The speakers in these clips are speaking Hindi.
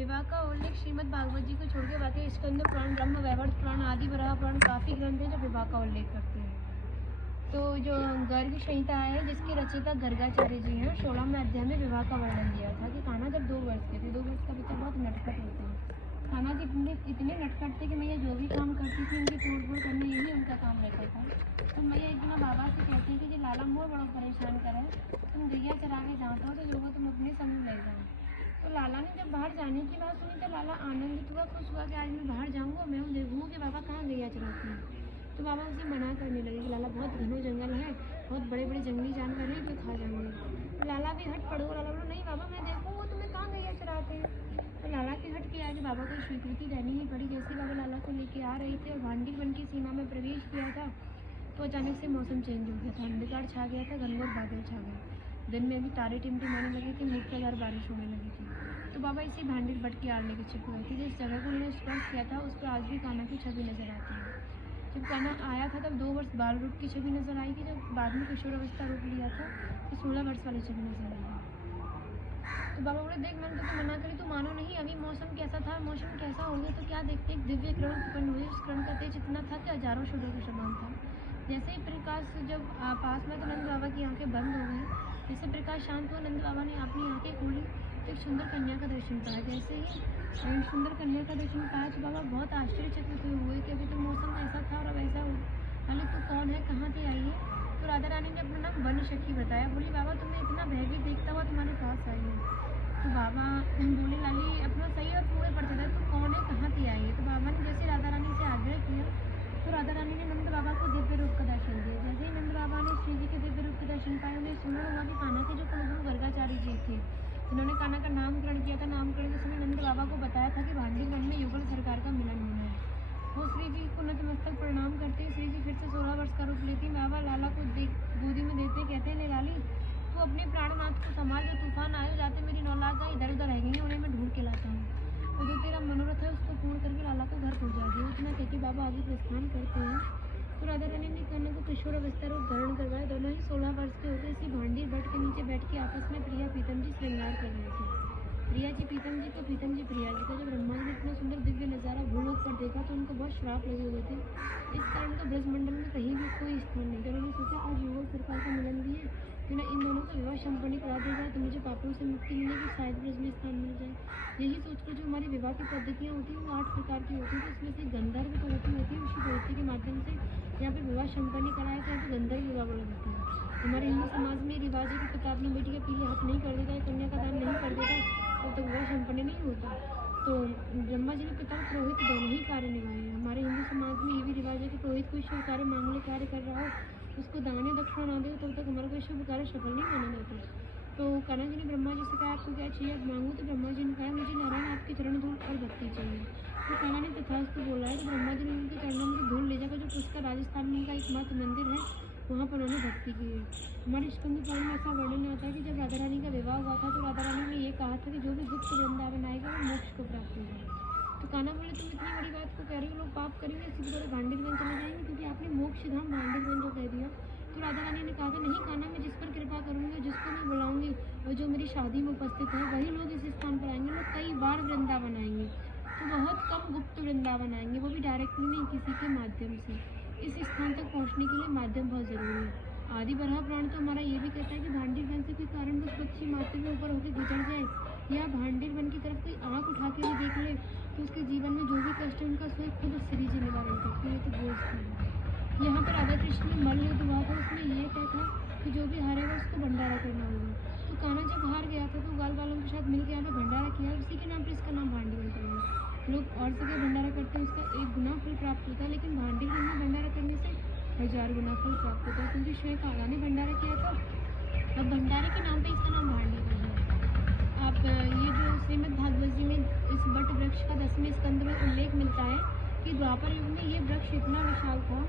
विवाह का उल्लेख श्रीमद् भागवत जी को छोड़ के बाकी स्कंद पुराण, ब्रह्म वैवर्त पुराण, आदि वराह पुराण काफ़ी ग्रंथ हैं जो विवाह का उल्लेख करते हैं। तो जो गर्ग संहिता है जिसके रचयिता गर्गाचार्य जी हैं, 16वें अध्याय में विवाह का वर्णन दिया था कि कान्हा जब 2 वर्ष के थे, 2 वर्ष का बच्चा बहुत नटखट होते हैं। कान्हा जी इतने नटखट थे कि मैया जो भी काम करती थी उनकी तोड़-फोड़ करना यही उनका काम रहता था। तो मैया एक दिन बाबा से कहती थी कि लाला मोर बड़ा परेशान करे, तुम गैया चरा के जाते हो तो जो तुम अपने संग ले जाओ। तो लाला ने जब बाहर जाने की बात सुनी तो लाला आनंदित हुआ, खुश हुआ कि आज मैं बाहर जाऊँगा, मैं देखूँगा कि बाबा कहाँ गैया चराते हैं। तो बाबा उसे मना करने लगे कि लाला बहुत घना जंगल है, बहुत बड़े बड़े जंगली जानवर हैं जो खा जाएंगे। तो लाला भी हट पड़ो, लाला बोला नहीं बाबा मैं देखूँगा तुम्हें कहाँ गैया चराते हैं। तो लाला के हट के आगे बाबा को स्वीकृति देनी ही पड़ी। जैसे बाबा लाला को लेके आ रहे थे और भांडी वन की सीमा में प्रवेश किया था तो अचानक से मौसम चेंज हो गया था, अंधकार छा गया था, घनघोर बादल छा गए। दिन में भी तारे टिमटिमाने लगे थे, मूसलाधार बारिश होने लगी थी। तो बाबा इसी भांडी बट के आड़ने के छिप गए थे। जिस जगह को उन्होंने स्पर्श किया था उस पर आज भी कान्हा की छवि नजर आती है। जब कान्हा आया था तब 2 वर्ष बाल रूप की छवि नजर आई थी, जब बाद में किशोर अवस्था रूप लिया था तो 16 वर्ष वाली छवि नजर आई। तो बाबा बोले देख मैंने तो मना करी, तू मानो नहीं। अभी मौसम कैसा था, मौसम कैसा हो गया तो क्या देखते एक दिव्य किरण उत्पन्न हुई। उस किरण का तेज इतना था कि हजारों सूर्यों के समान था। जैसे ही प्रकाश जब पास में तो नंद बाबा की आंखें बंद हो गई। जैसे प्रकाश शांत हुआ नंद बाबा ने अपनी आंखें खोली तो एक सुंदर कन्या का दर्शन पाया। जैसे ही सुंदर कन्या का दर्शन पाया तो बाबा बहुत आश्चर्यचकित हुए कि अभी तो मौसम ऐसा था और अब ऐसा हो। लाली तू कौन है, कहाँ से आई है? तो राधा रानी ने अपना नाम वन सखी बताया। बोली बाबा तुम्हें इतना भयभीत देखता हुआ तुम्हारे पास आई है। तो बाबा बोले लाली अपना सही और पूरे पर चला, तू कौन है, कहाँ से आई है? तो बाबा ने जैसे राधा रानी से आग्रह किया तो राधा रानी ने नंद बाबा को दिव्य रूप का दर्शन दिया। जैसे ही नंद बाबा ने श्री जी के दिव्य रूप के दर्शन पाए उन्हें स्मरण हुआ कि कान्हा के जो कुलगुरु गर्गाचार्य जी थे जिन्होंने कान्हा का नामकरण किया था, नामकरण के समय नंद बाबा को बताया था कि भांडी वन में युगल सरकार का मिलन होना है। वो श्री जी को नतमस्तक प्रणाम करते श्री जी फिर से 16 वर्ष का रूप लेती बाबा लाला को गोदी में देते कहते ले लाली तू अपने प्राणनाथ को संभाल, जो तूफान आए जाते मेरी नौलाखा इधर उधर रह गई है, उन्हें मैं ढूंढ के लाता हूँ और जो तेरा मनोरथ है उसको पूर्ण करके लाला को घर पहुँचा दिया। इतना कहती बाबा आगे प्रस्थान करते हैं। तो राधा रानी ने कान्हा को किशोर अवस्था रूप धारण करवाया। दोनों ही 16 वर्ष के होते इसी भांडी बट के नीचे बैठ के आपस में प्रिया प्रीतम जी श्रृंगार कर रहे थे। प्रिया जी पीतम जी को, पीतम जी प्रिया जी को। जब ब्रह्मा जी ने इतना सुंदर दिव्य नज़ारा भूलोक पर देखा तो उनको बहुत श्राप लगे हुए थे। इस कारण तो ब्रजमंडल में कहीं भी कोई स्थान नहीं था। उन्होंने सोचा आज युगल सरकार का मिलन भी है, बिना इन दोनों का विवाह संपन्न करा दिया जाए तो मुझे पापों से मुक्ति मिलेगी, शायद ब्रज में स्थान मिल जाए। यही सोचकर जो हमारी विवाह की पद्धतियाँ होती हैं वो 8 प्रकार की होती है। इसमें से गंधर्व पद्धति होती है, उसी पद्धति के माध्यम से यहाँ पे विवाह संपन्न कराया तो गंधर्व विवाह बोला जाता है। हमारे हिंदू समाज में रिवाज है कि पिता अपनी बेटी का पीले हाथ नहीं कर देता, कन्या का दान नहीं कर देता तब तक विवाह संपन्न नहीं होता। तो ब्रह्मा जी ने पिता और पुरोहित दोनों ही कार्य निभाए हैं। हमारे हिंदू समाज में ये भी रिवाज है कि पुरोहित कोई शुभ कार्य, मांगलिक कार्य कर रहा हो उसको दान या दक्षिणा ना दे तब तक हमारा कोई शुभ कार्य सफल नहीं माना जाता। तो कान्हा जी ने ब्रह्मा जी से कहा आपको क्या चाहिए, आप मांगो। तो ब्रह्मा जी ने कहा मुझे नारायण आपके चरण धूल और भक्ति चाहिए। तो कान्हा ने तथास्तु बोला है। तो ब्रह्मा जी ने उनके चरणों में धूल ले जाकर जो पुष्कर राजस्थान में उनका एकमात्र मंदिर है वहाँ पर उन्होंने भक्ति की है। हमारे स्कंद पुराण में ऐसा वर्णन आता है कि जब राधा रानी का विवाह हुआ था तो राधा रानी ने ये कहा था कि जो भी गुप्त वृंदावन आएगा वो मोक्ष को प्राप्त होगा। तो कान्हा बोले तुम इतनी बड़ी बात को कह रही हो, लोग पाप करेंगे सीधे तरह भांडीरवन चले जाएंगे क्योंकि आपने मोक्ष धाम भांडीरवन जो कह दिया। तो राधा रानी ने कहा था नहीं कान्हा, मैं जिस पर कृपा करूँगी, जिसको मैं बुलाऊंगी और जो मेरी शादी में उपस्थित है वही लोग इस स्थान पर आएंगे। लोग कई बार वृंदावन आएंगे तो बहुत कम गुप्त वृंदावन आएंगे, वो भी डायरेक्टली नहीं, किसी के माध्यम से। इस स्थान तक पहुँचने के लिए माध्यम बहुत ज़रूरी है। आदि बराह पुराण तो हमारा ये भी कहता है कि भांडीर वन से कोई कारणवश पक्षी माथे के ऊपर होकर गुजर जाए या भांडीर वन की तरफ कोई आँख उठा के भी देख ले तो उसके जीवन में जो भी कष्ट है उनका स्वयं खुद श्री जी निवारण करते हैं। तो वो स्थान है। यहाँ पर राधा कृष्ण में मल्ल युद्ध हुआ था, उसमें ये तय था कि जो भी हारेगा उसको भंडारा करना होगा। तो कान्हा जब हार गया था तो ग्वाल वालों के साथ मिलकर यहाँ पर भंडारा किया, उसी के नाम पर इसका नाम भांडीवन पड़ गया। लोग और जगह भंडारा करते हैं उसका 1 गुना फल प्राप्त होता है, लेकिन भांडीवन में भंडारा करने से 1000 गुना फल प्राप्त होता है क्योंकि स्वयं कान्हा ने भंडारा किया था। अब भंडारे के नाम पे इसका नाम भांडीवन है। आप ये जो श्रीमद् भागवत जी में इस बट वृक्ष का 10वें स्कंद में उल्लेख मिलता है कि द्वापर युग में ये वृक्ष इतना विशाल था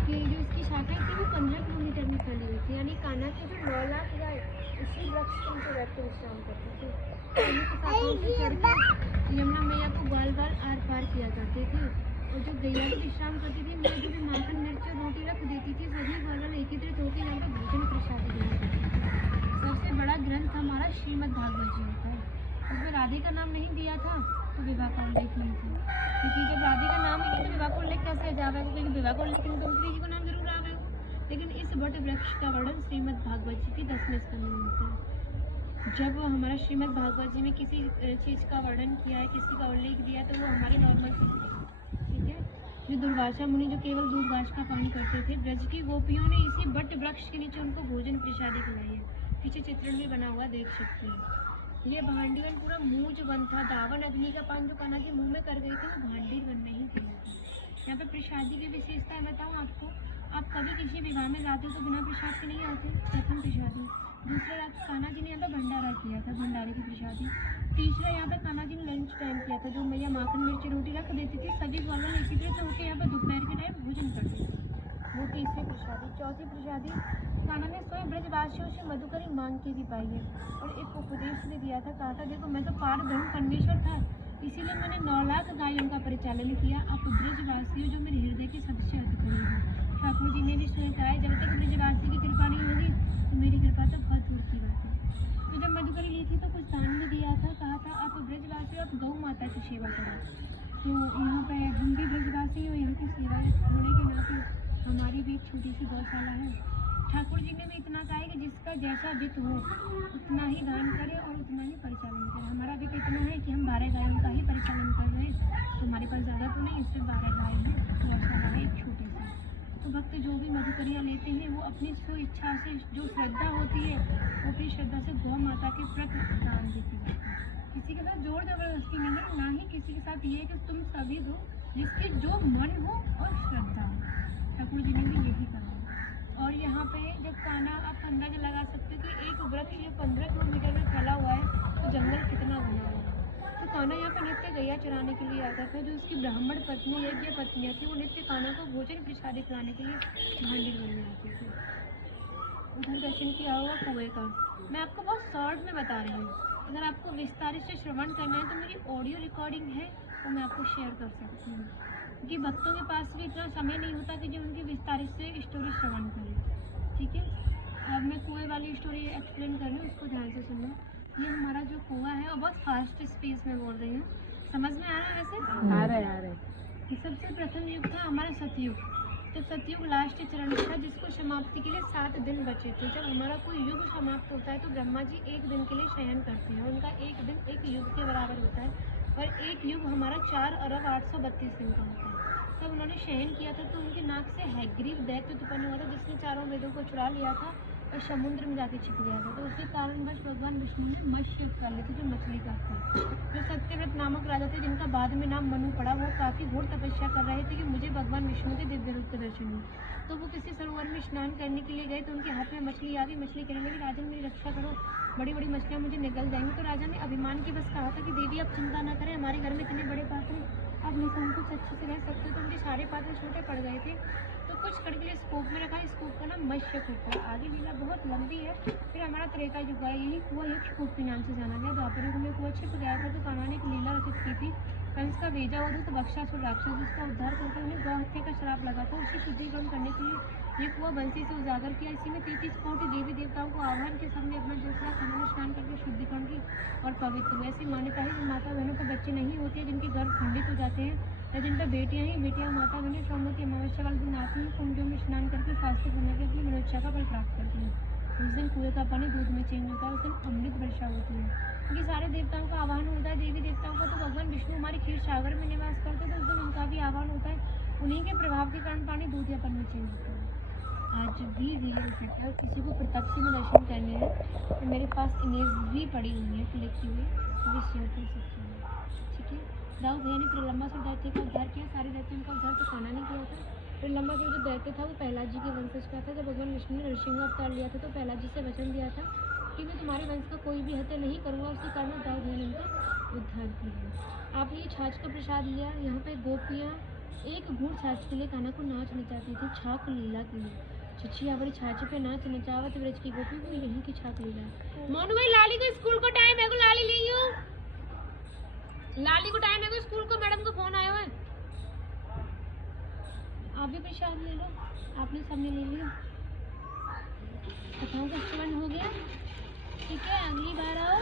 कि जो इसकी शाखाएं थी वो 15 किलोमीटर में फैली हुई थी। यानी कान्हा के जो 9 लाख गाय इसी वृक्ष के नीचे बैठ कर विश्राम करते थे। पानी के साथ से चढ़ के यमुना मैया को बाल बाल आर पार किया करते थे और जो गैया विश्राम करती थी मैं जो भी माखन मिर्च और रोटी रख देती थी सभी बाल बाल एकत्रित होकर यहाँ पर भोजन प्रसाद दिया करती थी। सबसे बड़ा ग्रंथ हमारा श्रीमद् भागवत जी होता है। उसमें राधे का नाम नहीं दिया था विवाह का उल्लेख नहीं था, क्योंकि जब राधिका नाम है तो विवाह का उल्लेख कैसे जाएगा, क्योंकि विवाह का उल्लेख नहीं तो श्री जी का नाम जरूर आवेगा। लेकिन इस वट वृक्ष का वर्णन श्रीमद् भागवत जी के 10वें स्कंद में मिलता है। जब हमारा श्रीमद् भागवत जी में किसी चीज़ का वर्णन किया है, किसी का उल्लेख दिया, तो वो हमारी नॉर्मल चीज़ नहीं, ठीक है। जो दुर्वासा मुनि जो केवल दूध घास का पान करते थे, ब्रज की गोपियों ने इसी वट वृक्ष के नीचे उनको भोजन प्रसादी खिलाई है। पीछे चित्रण भी बना हुआ देख सकते हैं। ये भांडीवन पूरा मुंह जो बन था, दावन अग्नि का पान जो कान्हा के मुंह में कर गई थी, वो भांडी वन में ही किया था। यहाँ पे प्रसादी की विशेषता बताऊँ आपको, आप कभी किसी विवाह में जाते हो तो बिना प्रसाद के नहीं आते, प्रथम प्रसादी। दूसरा रात कान्हा जी ने यहाँ पे भंडारा किया था, भंडारे की प्रसादी। तीसरा यहाँ पे कान्हा जी ने लंच टाइम किया था, जो मैया माखन मिर्ची रोटी रख देती थी, सभी ग्वालों ने इसी तरह से होकर यहाँ पे दोपहर के टाइम भोजन करते थे। वो तीसरी प्रसादी। चौथी प्रसादी, कान्हा ने स्वयं ब्रजवासियों से मधुकरी मांग के भी पाई है और एक उपदेश भी दिया था। कहा था देखो मैं तो पार ब्रह्म परमेश्वर था, इसीलिए मैंने 9 लाख गायों का परिचालन किया। आप ब्रजवासियों जो मेरे हृदय के सबसे अधिक करीब है। ठाकुर जी ने भी स्वयं कहा है, जब तक ब्रजवासी की कृपा नहीं होगी तो मेरी कृपा तो बहुत दूर की बात है। तो जब मधुकरी ली थी तो कुछ दान भी दिया था। कहा था आप ब्रजवासी, आप गौ माता की सेवा करो। तो यहाँ पे हम भी ब्रजवासी और यहाँ की सेवा होने के नाते हमारी भी एक छोटी सी गौशाला है। ठाकुर जी ने भी इतना कहा है कि जिसका जैसा वित्त हो उतना ही दान करे और उतना ही परिचालन करे। हमारा वित्त इतना है कि हम 12 गायों का ही परिचालन कर रहे हैं, तो हमारे पास ज़्यादा तो नहीं, सिर्फ 12 गाय है, गौशाला है एक छोटी सी। तो भक्त जो भी मधुकरियाँ लेते हैं वो अपनी स्व इच्छा से, जो श्रद्धा होती है वो अपनी श्रद्धा से गौ माता के प्रति दान देती जाती है। किसी के साथ जोर जबरदस्ती नहीं है, ना ही किसी के साथ ये कि तुम सभी दो, जिसकी जो मन हो और श्रद्धा हो। ठाकुर जी ने भी यही कहा। और यहाँ पे जब कान्हा, आप अंदाजा लगा सकते हो कि एक वृक्ष जो 15 किलोमीटर में फैला हुआ है, तो जंगल कितना बना हुआ है। तो कान्हा यहाँ पे नित्य गैया चराने के लिए आता था। जो उसकी ब्राह्मण पत्नी, यज्ञ पत्नियाँ थी, वो नित्य कान्हा को भोजन प्रसादी खिलाने के लिए भांडीर बनने आती थी। उधर दर्शन किया होगा कुएं का। मैं आपको बहुत शॉर्ट में बता रही हूँ, अगर आपको विस्तारित से श्रवण करना है तो मेरी ऑडियो रिकॉर्डिंग है, वो मैं आपको शेयर कर सकती हूँ, क्योंकि भक्तों के पास भी इतना समय नहीं होता कि जो उनकी विस्तारित से स्टोरी श्रवण करें, ठीक है। अब मैं कुएं वाली स्टोरी एक्सप्लेन कर रही हूँ, उसको ध्यान से सुनना। ये हमारा जो कुआं है, और बहुत फास्ट स्पीड में बोल रही हूँ, समझ में आ रहा है? वैसे आ रहा है। ये सबसे प्रथम युग था हमारा सतयुग। तो सतयुग लास्ट चरण था, जिसको समाप्ति के लिए 7 दिन बचे थे। जब हमारा कोई युग समाप्त होता है तो ब्रह्मा जी 1 दिन के लिए शयन करते हैं, उनका 1 दिन 1 युग के बराबर होता है, और 1 युग हमारा 4 अरब 832 दिन का होता है। तब उन्होंने शयन किया था तो उनके नाक से हैग्रीव दैत्य उत्पन्न हुआ था, जिसने चारों वेदों को चुरा लिया था और समुद्र में जाके छिप गया था। तो उसके कारणवश भगवान विष्णु ने मत्स्य कर ली थी, जो मछली का था। जो सत्यव्रत नामक राजा थे, जिनका बाद में नाम मनु पड़ा, वो काफ़ी घोर तपस्या कर रहे थे कि मुझे भगवान विष्णु के दिव्य रूप के दर्शन हुए। तो वो किसी सरोवर में स्नान करने के लिए गए, तो उनके हाथ में मछली आ गई। मछली कहने लगी, राजन मेरी रक्षा करो, बड़ी बड़ी मछलियाँ मुझे निकल जाएंगी। तो राजा ने अभिमान की बस कहा था कि देवी आप चिंता ना करें, हमारे घर में इतने बड़े पात्र हैं, आप निसंकोच अच्छे से रह सकते हो। तो उनके सारे पात्र छोटे पड़ गए थे, तो कुछ करके लिए स्कूप में रखा। स्कूप का नाम मत्स्य कूप है। आगे लीला बहुत लंबी है। फिर हमारा त्रेता युग है, यही कुआं यक्षकूप के नाम से जाना गया। द्वापर युग में कुआं छिप गया था, तो कान्हा ने एक लीला रचित की थी। कंस का भेजा हुआ तो बक्षासुर राक्षस, जिसका उद्धार करके उन्हें गौ हत्या का श्राप लगा था, उसे शुद्धिकरण करने के लिए ये कुआं बंसी से उजागर किया। इसी में 33 कोटि देवी देवताओं को आह्वान के सामने अपना जोशला कान्हा ने स्नान करके शुद्धिकरण की और पवित्र हुए। ऐसी मान्यता है, जिन माता बहनों को बच्चे नहीं होते, जिनके गर्भ खंडित हो जाते हैं, या जिन पर बेटियां ही बेटियां माता बहनें सौमवती अमावस्या वाले दिन आती हैं, कुंडों में स्नान करके शास्त्र बना के अपनी मनोच्छा का फल प्राप्त करती हैं। उस दिन कुएं का पानी दूध में चेंज होता है, उस दिन अमृत वर्षा होती है, क्योंकि सारे देवताओं का आह्वान होता है। देवी देवताओं का तो भगवान विष्णु हमारे क्षीर सागर में निवास करते हैं, तो उस दिन उनका भी आह्वान होता है। उन्हीं के प्रभाव के कारण पानी दूध या पानी में चेंज होता है। आज भी वीडियो होता है, किसी को प्रत्यक्ष में दर्शन करने हैं तो मेरे पास इमेज भी पड़ी हुई है क्लिक की हुई, वो शेयर कर सकती हूँ, ठीक है। दाऊ भैया ने प्रलंबासुर दैत्य का उद्धार किया। सारे दैत्यों का उद्धार तो कान्हा ने किया था। प्रलंबासुर जो दैत्य था वो प्रहलाद जी के वंशज का था। जब भगवान विष्णु ने नरसिंह अवतार लिया था तो प्रहलाद जी से वचन दिया था कि मैं तुम्हारे वंश का कोई भी हत्या नहीं करूँगा। उसी कारण दाऊ भैया ने उनका उद्धार किया। आपने ये छाछ का प्रसाद लिया। यहाँ पे गोपियाँ एक घूट छाछ के लिए कान्हा को नाच नचाती थी, छाक लीला के लिए। छछिया बड़ी छाछ पे नाच नचावत ब्रज की गोपी को यहीं की छाक लीला है। मोनू भाई, लाली को स्कूल को टाइम है, को लाली ली हूँ, लाली को टाइम है, स्कूल को मैडम को फोन आया है। आप भी प्रसाद ले लो, आपने सबने ले लिया। कथाओं का श्रवण हो गया, ठीक है। अगली बार आओ।